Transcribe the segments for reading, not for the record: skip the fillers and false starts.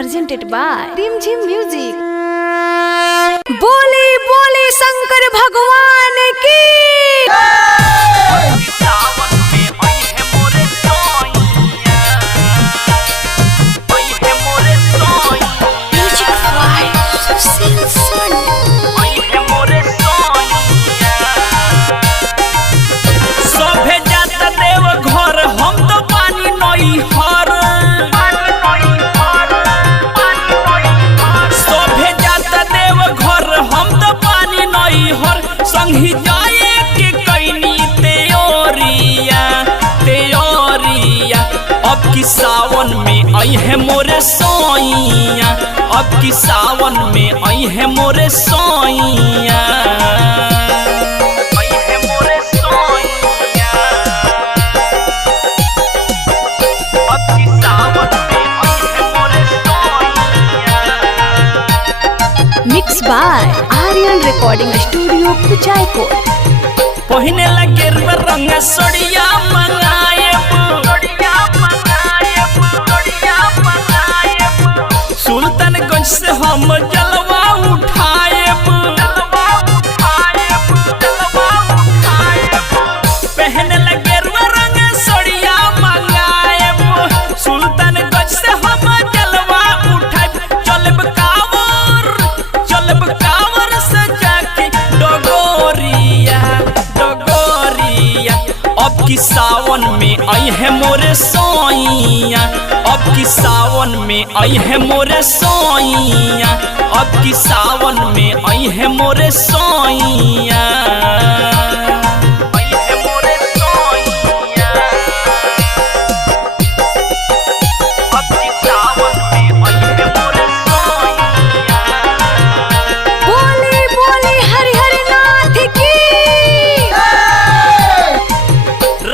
presented by Rimjim Music। बोली बोली शंकर भगवान की। संगी जाए के कैनी तेयोरिया तेयोरिया, अब की सावन में आई है मोरे सोइया, अब की सावन में आई है मोरे सोइया, आई है मोरे सोइया, अब की सावन में आई है मोरे सोइया। Mix by Aryan recording studio Kuchaikot. पहिने लगे रंग सोड़िया सुल्तानगंज से हम जलवा उठाए, पहने लगे रंग सोड़िया मंगाए, सुल्तानगंज से हम जलवा उठाए, चलब कावर से जाके डगोरिया डगोरिया, अब की सावन में आई है मोरे सोइया, अब की सावन में आई है मोरे सोइया, अब की सावन में आई है मोरे सोइया, आई है मोरे सोइया, अब की सावन में आई है मोरे सोइया। बोली बोली हरिहर नाथ की।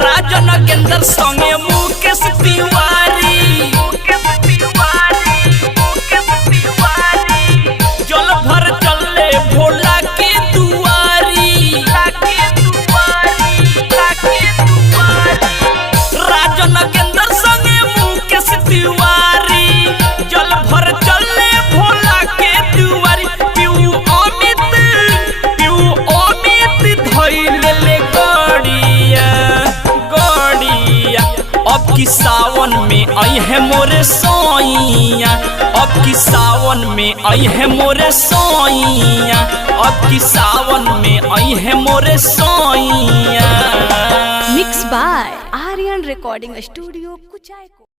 राजन गेंदर संगे मुकेश तिवारी, जल भर चले भोला के दुआरी, राजन गेंदर संगे मुकेश तिवारी, जल भर चले भोला के दुआरी, पियू अमित धइले ले गड़िया गड़िया, अब की सावन में आई है मोरे सोइया, अब की सावन में आई है मोरे सोइया, अब की सावन में आई है मोरे सोइया। Mix by Aryan recording studio Kuchaikot.